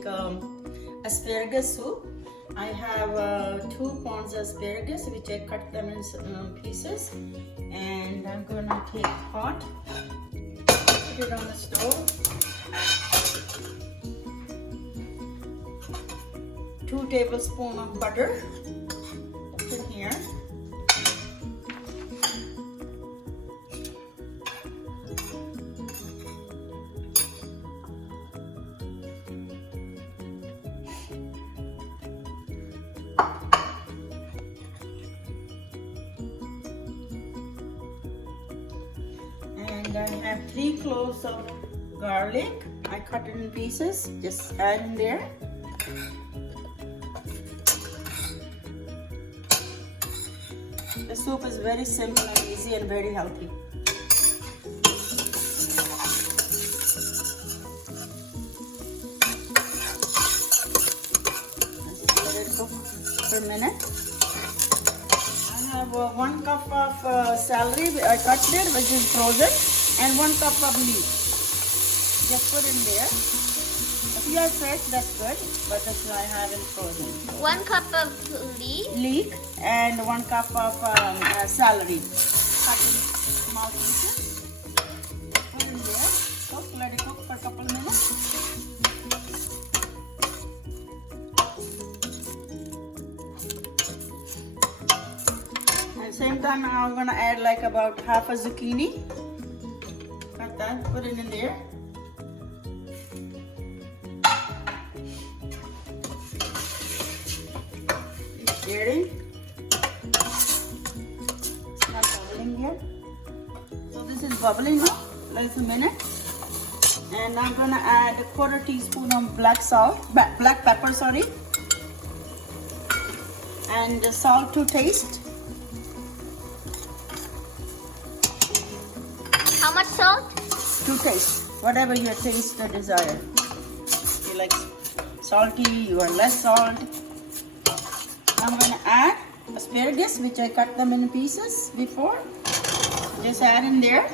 make asparagus soup. I have 2 pounds of asparagus, which I cut them in pieces, and I'm gonna take pot, put it on the stove, 2 tablespoons of butter, put in here. And I have 3 cloves of garlic. I cut it in pieces, just add in there. The soup is very simple and easy and very healthy. Just let it cook for a minute. I have 1 cup of celery, I cut it, which is frozen, and 1 cup of leek. Just put in there. If you are fresh, that's good, but this I have in frozen. 1 cup of leek and 1 cup of celery. Cut in small pieces. Put in there. Cook, let it cook for a couple of minutes. At the same time, I'm gonna add like about half a zucchini. Cut that, put it in there. Stirring. It's not bubbling yet. So this is bubbling now. Let's a minute. And I'm gonna add a 1/4 teaspoon of black pepper, sorry. And salt to taste. How much salt? To taste, whatever your taste or desire. You like salty, you want less salt. I'm going to add asparagus, which I cut them in pieces before. Just add in there.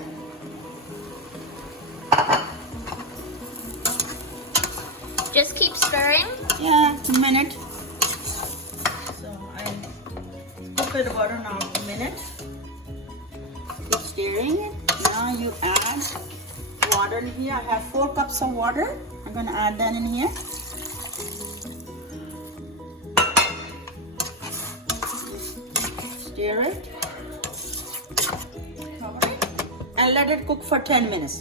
Just keep stirring? Yeah, a minute. So I cook it about a minute. Keep stirring it. Now you add water in here. I have 4 cups of water. I'm going to add that in here. Stir it, cover it, and let it cook for 10 minutes.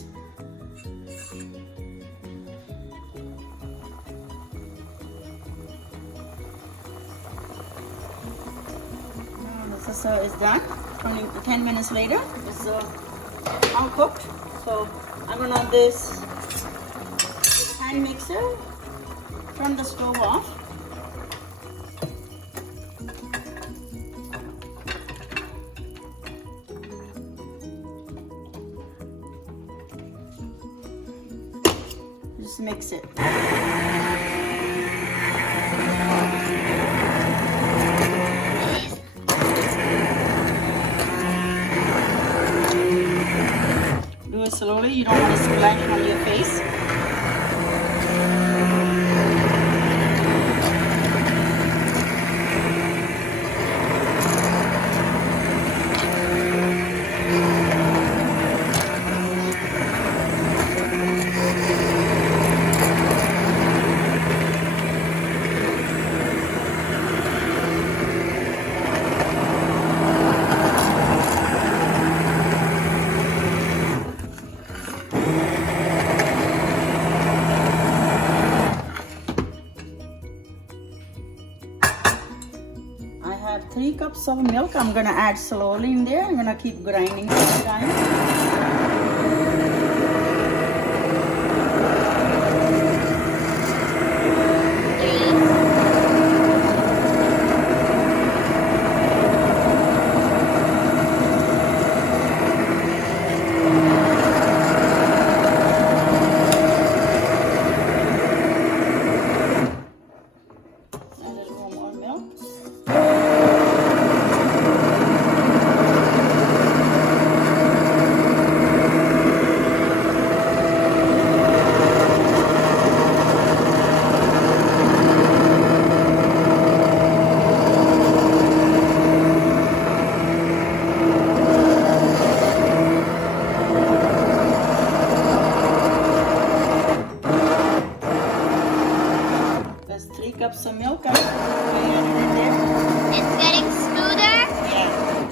Now this is done. 10 minutes later, it's all cooked. So I'm gonna have this hand mixer. Turn the stove off. Just mix it. Do it slowly, you don't want to splash on your face. I have 3 cups of milk. I'm gonna add slowly in there. I'm gonna keep grinding all the time.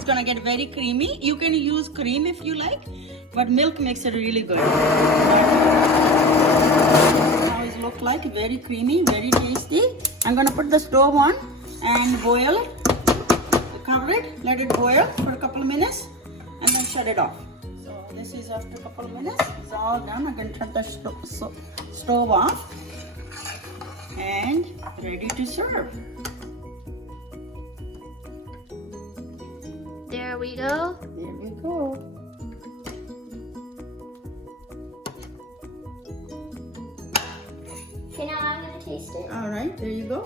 it's gonna get very creamy. You can use cream if you like, but milk makes it really good. Now it looks like very creamy, very tasty. I'm gonna put the stove on and boil. Cover it, let it boil for a couple of minutes, and then shut it off. So this is after a couple of minutes. It's all done. I can turn the stove off and ready to serve. There we go. There we go. Okay, now I'm gonna taste it. All right, there you go.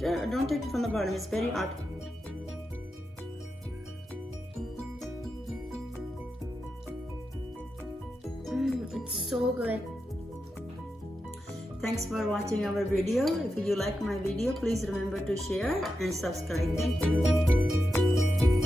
Don't take it from the bottom. It's very hot. It's so good. Thanks for watching our video. If you like my video, please remember to share and subscribe. Thank you.